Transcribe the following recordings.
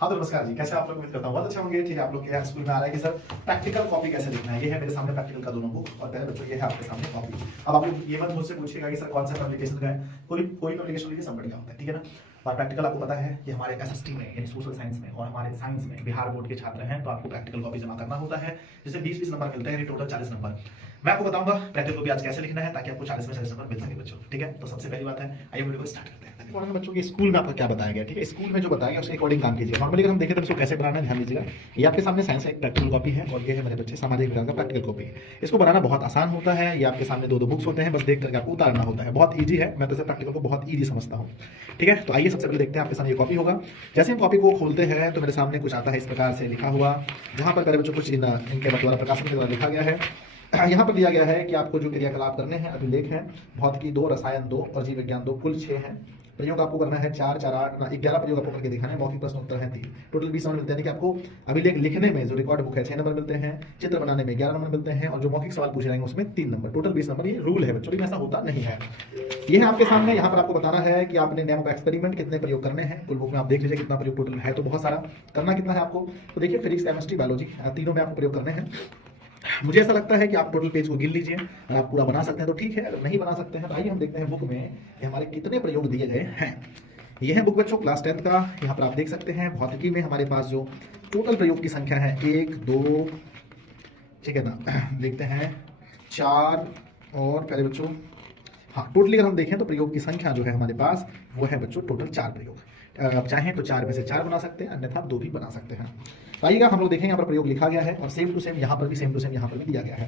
हाँ तो नमस्कार जी, कैसे आप लोग? उम्मीद करता हूँ बहुत अच्छे होंगे। ठीक है, आप लोग के यहाँ स्कूल में आ रहा है कि सर प्रैक्टिकल कॉपी कैसे लिखना है। ये है मेरे सामने प्रैक्टिकल का दोनों बुक और पहले बच्चों ये है आपके सामने कॉपी। अब आप लोग ये मत मुझसे पूछिएगा कि सर कौन सा पब्लिकेशन का है। कोई पब्लिकेशन लीजिए, सब बढ़िया होता है, ठीक है ना। और प्रैक्टिकल आपको पता है कि हमारे एसएसटी में यानी सोशल साइंस में और हमारे साइंस में बिहार बोर्ड के छात्र हैं तो आपको प्रैक्टिकल कॉपी जमा करना होता है, जिससे 20-20 नंबर मिलते हैं, टोटल 40 नंबर। मैं आपको बताऊंगा प्रैक्टिकल कॉपी आज कैसे लिखना है ताकि आपको 40 में 40 नंबर मिल सके बच्चों, ठीक है। तो सबसे पहली बात है, आइए वीडियो को स्टार्ट करते हैं। बच्चों के स्कूल में आपको क्या बताया गया, ठीक है। स्कूल में जो बताया गया उसके अकॉर्डिंग काम कीजिए। नॉर्मली अगर हम देखें तो इसको कैसे बनाना है, ध्यान दीजिएगा। ये आपके सामने साइंस का एक प्रैक्टिकल कॉपी है और ये है मेरे बच्चे सामाजिक विज्ञान का प्रैक्टिकल कॉपी। इसको बनाना बहुत आसान होता है। ये आपके सामने दो बुक्स होते हैं, बस देख करके आपको उतारना होता है। बहुत ईजी है, मैं तो इसे प्रैक्टिकल को बहुत ईजी समझता हूँ, ठीक है। तो आइए सबसे पहले देखते हैं। आपके सामने ये कॉपी होगा। जैसे हम कॉपी को खोलते हैं तो मेरे सामने कुछ आता है इस प्रकार से लिखा हुआ, जहाँ पर मेरे बच्चों कुछ इनके द्वारा प्रकाशन के द्वारा लिखा गया है। यहाँ पर दिया गया है कि आपको जो क्रियाकलाप करने हैं, अभिलेख हैं, भौतिकी 2, रसायन 2 और जीव विज्ञान 2, कुल 6 हैं। प्रयोग आपको करना है 4, 4, 8, 11 प्रयोग आपको करके दिखाने हैं। मौखिक प्रश्न उत्तर हैं 3, टोटल 20 नंबर मिलते हैं। कि आपको अभिलेख लिखने में जो रिकॉर्ड बुक है 6 नंबर मिलते हैं, चित्र बनाने में 11 नंबर मिलते हैं और जो मौखिक सवाल पूछे जाएंगे उसमें 3 नंबर, टोटल 20 नंबर। ये रूल है बच्चों, लेकिन ऐसा होता नहीं है। ये है आपके सामने। यहाँ पर आपको बताना है कि आपने नेम ऑफ एक्सपेरिमेंट कितने प्रयोग करने हैं। कुल बुक में आप देख लीजिए कितना प्रयोग टोटल है, तो बहुत सारा। करना कितना है आपको, तो देखिए फिजिक्स, केमिस्ट्री, बायोलॉजी, तीनों में आपको प्रयोग करने हैं। मुझे ऐसा लगता है कि आप टोटल पेज को गिन लीजिए। अगर आप पूरा बना सकते हैं तो ठीक है, अगर नहीं बना सकते हैं तो आइए हम देखते हैं बुक में हमारे कितने प्रयोग दिए गए हैं। ये है बुक बच्चों क्लास 10 का। यहाँ पर आप देख सकते हैं भौतिकी में हमारे पास जो टोटल प्रयोग की संख्या है 1, 2, ठीक है ना, देखते हैं 4 और पहले बच्चों, हाँ टोटली अगर हम देखें तो प्रयोग की संख्या जो है हमारे पास वो है बच्चों टोटल 4 प्रयोग। आप चाहें तो 4 में से 4 बना सकते हैं, अन्यथा 2 भी बना सकते हैं। तो आइएगा हम लोग देखेंगे यहाँ पर प्रयोग लिखा गया है और सेम टू सेम यहाँ पर भी, सेम टू सेम यहाँ पर भी दिया गया है।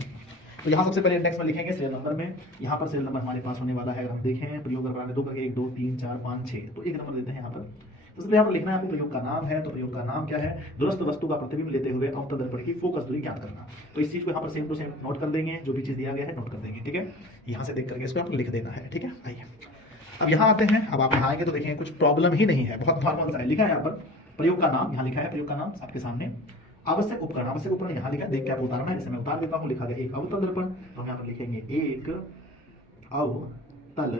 तो यहाँ सबसे पहले इंडेक्स में लिखेंगे सीरियल नंबर में। यहाँ पर सीरियल नंबर हमारे पास होने वाला है, अगर हम देखें प्रयोग अगर बनाने 2 करके 1, 2, 3, 4, 5, 6, तो 1 नंबर देते हैं यहाँ पर। तो इसलिए यहाँ पर लिखना है आपको प्रयोग का नाम है, तो प्रयोग का नाम क्या है, दुरस्थ वस्तु का प्रतिबिंब लेते हुए अवतल दर्पण की फोकस दूरी ज्ञात करना। तो इस चीज को यहाँ पर सेम टू सेम नोट कर देंगे, जो भी चीज दिया गया है नोट कर देंगे, ठीक है। यहाँ से देख करके इसको आपको लिख देना है, ठीक है। आइए अब यहाँ आते हैं। अब आप यहाँ आएंगे तो देखेंगे कुछ प्रॉब्लम ही नहीं है, बहुत नॉर्मल सा है। लिखा है यहाँ पर प्रयोग का नाम, यहाँ लिखा है प्रयोग का नाम आपके सामने। आवश्यक उपकरण यहाँ लिखा है, देख के आपको उतारना है। जैसे मैं उतार देता हूँ, लिखा गया एक अवतल दर्पण, तो हम यहाँ पर लिखेंगे एक अवतल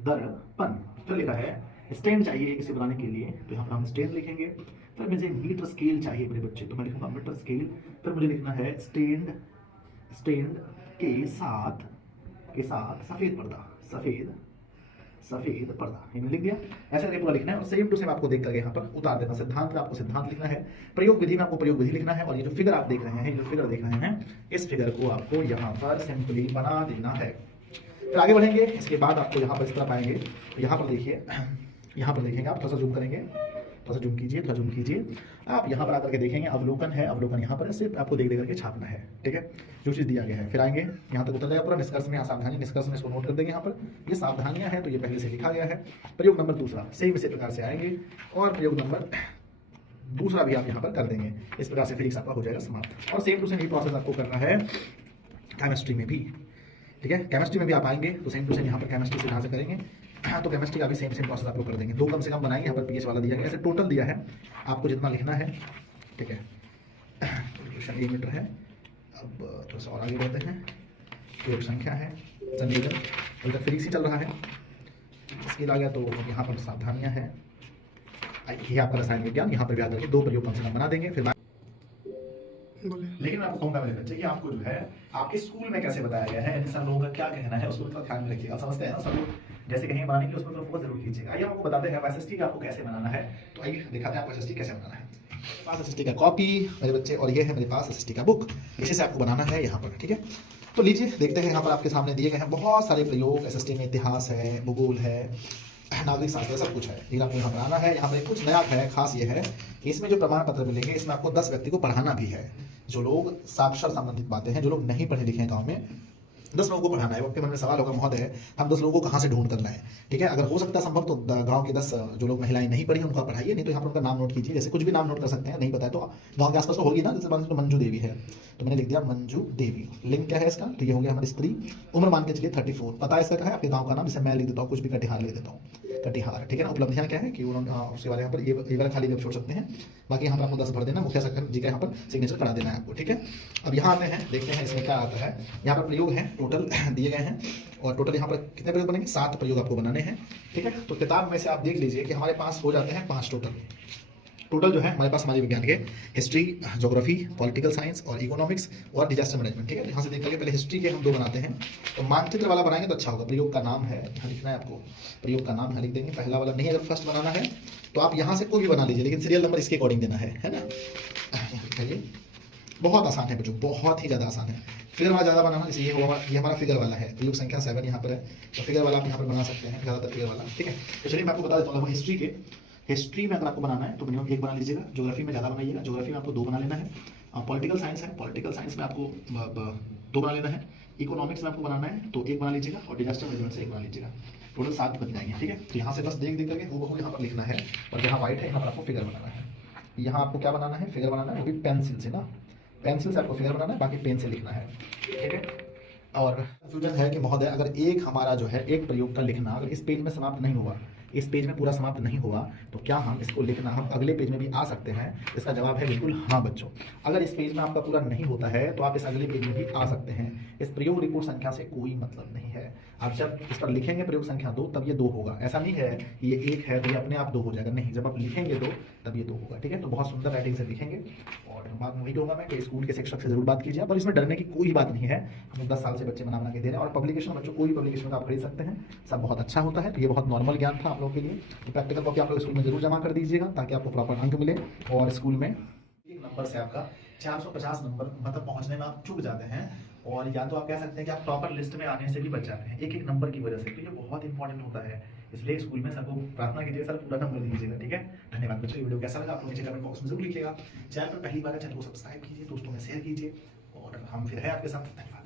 दर्पण। फिर लिखा है स्टैंड चाहिए इसे बनाने के लिए, तो यहाँ पर हम स्टैंड लिखेंगे। फिर मुझे मीटर स्केल चाहिए मेरे बच्चे, तो मैं लिखूंगा मीटर स्केल। फिर मुझे लिखना है स्टैंड के साथ सफेद पर्दा, सफेद पर्दा, ये मैंने लिख दिया। ऐसे करके पूरा लिखना है और सेम टू सेम आपको देख करके यहाँ पर उतार देना। सिद्धांत में आपको सिद्धांत लिखना है, प्रयोग विधि में आपको प्रयोग विधि लिखना है। और ये जो फिगर आप देख रहे हैं, जो फिगर देख रहे हैं, इस फिगर को आपको यहाँ पर सिंपली बना देना है। फिर आगे बढ़ेंगे, इसके बाद आपको यहाँ पर इस तरह पाएंगे। तो यहाँ पर देखिए, यहाँ पर देखेंगे आप, थोड़ा सा जूम करेंगे, थोड़ा सा जूम कीजिए, थोड़ा जूम कीजिए। आप यहाँ पर आकर के देखेंगे अवलोकन है, अवलोकन यहाँ पर सिर्फ आपको देख करके छापना है, ठीक है, जो चीज़ दिया गया है। फिर आएंगे यहाँ तक उतर जाएगा पूरा। निष्कर्ष में सावधानी, निष्कर्ष में इसको नोट कर देंगे। यहाँ पर ये सावधानियाँ हैं तो ये पहले से लिखा गया है। प्रयोग नंबर दूसरा सेम इसी प्रकार से आएंगे और प्रयोग नंबर दूसरा भी आप यहाँ पर कर देंगे। इस प्रकार से फिजिक्स आपका हो जाएगा समाप्त। और सेम टू सेम ये प्रोसेस आपको करना है केमिस्ट्री में भी, ठीक है। केमिस्ट्री में भी आप आएंगे तो सेम टू सेम यहाँ पर केमिस्ट्री से यहाँ से करेंगे, तो केमिस्ट्री का भी सेम प्रोसेस आपको कर देंगे। 2 कम से कम बनाएंगे। यहाँ पर पीएच वाला दिया गया, ऐसे टोटल दिया है आपको जितना लिखना है, ठीक है। क्वेश्चन 1 मीटर है। अब थोड़ा सा और आगे बढ़ते हैं। प्रयोग संख्या है, संयोजन, अभी तक फिजिक्स ही चल रहा है। स्केल आ गया तो यहाँ पर सावधानियाँ हैं। ये आपका रसायन विज्ञान, यहाँ पर भी आकर के 2 प्रयोग कम से कम बना देंगे। फिर लेकिन मैं आपको कहूंगा मेरे बच्चे कि आपको जो है आपके स्कूल में कैसे बताया गया है, सर लोगों का क्या कहना है, उसको थोड़ा ध्यान में रखिएगा। समझते हैं ना सब लोग, जैसे कहीं बनाने के लिए उसमें फोकस जरूर कीजिएगा। आइए आपको बताते हैं एसएसटी का आपको कैसे बनाना है। तो आइए दिखाते हैं आपको एसएसटी कैसे बनाना है। मेरे पास एसएसटी का कॉपी मेरे बच्चे, और ये है मेरे पास एसएसटी का बुक। इसी से आपको बनाना है यहाँ पर, ठीक है। तो लीजिए देखते हैं। यहाँ पर आपके सामने दिए गए हैं बहुत सारे प्रयोग। एसएसटी में इतिहास है, भूगोल है, नागरिक शास्त्र, सब कुछ है। लेकिन आपको यहाँ पर आना है। यहाँ पर कुछ नया है, खास ये है कि इसमें जो प्रमाण पत्र मिलेंगे इसमें आपको 10 व्यक्ति को पढ़ाना भी है। जो लोग साक्षर संबंधित बातें हैं, जो लोग नहीं पढ़े लिखे हैं गाँव में, 10 लोगों को पढ़ाना है। आपके मन में सवाल होगा महोदय हम 10 लोगों को कहाँ से ढूंढ करना है, ठीक है। अगर हो सकता है संभव तो गांव के 10 जो लोग महिलाएं नहीं पढ़ी उनको पढ़ाइए, नहीं तो यहाँ पर उनका नाम नोट कीजिए। जैसे कुछ भी नाम नोट कर सकते हैं, नहीं पता है तो गांव के आसपास तो होगी ना। जैसे मंजू देवी है तो मैंने लिख दिया मंजू देवी। लिंग क्या है इसका, तो ये हो गया हमारी स्त्री। उम्र मान के चलिए 34। पता है इसका क्या है, आपके गाँव का नाम। जैसे मैं लिख देता हूँ कुछ भी, कटिहार लिख देता हूँ, कटिहार, ठीक है ना। उपलब्धियाँ क्या है कि उन्होंने उसके बारे में ये वाला खाली भी छोड़ सकते हैं। बाकी यहाँ पर आपको 10 भर देना, मुखिया सरकार जी का यहाँ पर सिग्नेचर करा देना है आपको, ठीक है। अब यहाँ आते हैं, देखते हैं इसमें क्या आता है। यहाँ पर प्रयोग हैं टोटल दिए गए हैं और टोटल यहाँ पर कितने प्रयोग बनेंगे, 7 प्रयोग आपको बनाने हैं, ठीक है। तो किताब में से आप देख लीजिए कि हमारे पास हो जाते हैं 5 टोटल। टोटल जो है हमारे पास समाज विज्ञान के हिस्ट्री, ज्योग्राफी, पॉलिटिकल साइंस और इकोनॉमिक्स और डिजास्टर मैनेजमेंट, ठीक है। तो यहाँ से देख करके पहले हिस्ट्री के हम 2 बनाते हैं। तो मानचित्र वाला बनाएंगे तो अच्छा होगा। प्रयोग का नाम है, यहाँ लिखना है आपको, प्रयोग का नाम यहाँ लिख देंगे। पहला वाला नहीं, अगर फर्स्ट बनाना है तो आप यहाँ से कोई भी बना लीजिए, लेकिन सीरियल नंबर इसके अकॉर्डिंग देना है ना। यहाँ लिखाइए, बहुत आसान है बच्चों, बहुत ही ज़्यादा आसान है। फिगर वाला ज़्यादा बनाना, जैसे ये हमारा फिगर वाला है, प्रयोग संख्या 7 यहाँ पर है, तो फिगर वाला आप यहाँ पर बना सकते हैं, ज़्यादातर फिगर वाला, ठीक है। तो चलिए मैं आपको बता देता हूँ, हिस्ट्री में अगर आपको बनाना है तो मिनिमम 1 बना लीजिएगा। ज्योग्राफी में ज़्यादा बनाइएगा, ज्योग्राफी में आपको 2 बना लेना है। पॉलिटिकल साइंस है, पॉलिटिकल साइंस में आपको 2 बना लेना है। इकोनॉमिक्स में आपको बनाना है तो 1 बना लीजिएगा, और डिजास्टर मैनेजमेंट से 1 बना लीजिएगा। टोटल 7 बन जाएंगे, ठीक है। तो यहाँ से बस देख करके वो यहाँ पर लिखना है, और जहाँ व्हाइट है यहाँ पर आपको फिगर बनाना है। यहाँ आपको क्या बनाना है, फिगर बनाना है, वो भी पेंसिल से ना, पेंसिल से आपको फिगर बनाना है, बाकी पेन से लिखना है, ठीक है। और कंफ्यूजन है कि महोदय अगर एक हमारा जो है एक प्रयोग का लिखना अगर इस पेज में समाप्त नहीं हुआ, इस पेज में पूरा समाप्त नहीं हुआ, तो क्या हम इसको लिखना हम अगले पेज में भी आ सकते हैं? इसका जवाब है बिल्कुल हाँ बच्चों। अगर इस पेज में आपका पूरा नहीं होता है तो आप इस अगले पेज में भी आ सकते हैं। इस प्रयोग रिपोर्ट संख्या से कोई मतलब नहीं है। आप जब इस पर लिखेंगे प्रयोग संख्या 2 तब ये 2 होगा। ऐसा नहीं है कि ये 1 है तो ये अपने आप 2 हो जाएगा, नहीं, जब आप लिखेंगे 2 तब ये 2 होगा, ठीक है। तो बहुत सुंदर राइटिंग से लिखेंगे। और बात वही कहूँगा मैं कि स्कूल के शिक्षक से जरूर बात कीजिए, पर इसमें डरने की कोई बात नहीं है। हम 10 साल से बच्चे बना के दे रहे हैं, और पब्लिकेशन बच्चों कोई भी पब्लिकेशन आप खरीद सकते हैं, सब बहुत अच्छा होता है। तो ये बहुत नॉर्मल ज्ञान था आप लोगों के लिए। प्रैक्टिकल कॉपी आप लोग स्कूल में जरूर जमा कर दीजिएगा ताकि आपको प्रॉपर अंक मिले। और स्कूल में एक नंबर से आपका 450 नंबर मतलब पहुंचने में आप चूक जाते हैं, और या तो आप कह सकते हैं कि आप टॉपर लिस्ट में आने से भी बच जाते हैं एक एक नंबर की वजह से। तो ये बहुत इंपॉर्टेंट होता है, इसलिए स्कूल में सबको प्रार्थना कीजिए सर पूरा नंबर दीजिएगा, ठीक है। धन्यवाद बच्चों, वीडियो कैसा लगा आप लोग नीचे कमेंट बॉक्स में जरूर लिखिएगा। चैनल पर पहली बार है, चैनल को सब्सक्राइब कीजिए, दोस्तों में शेयर कीजिए, और हम फिर है आपके साथ। धन्यवाद।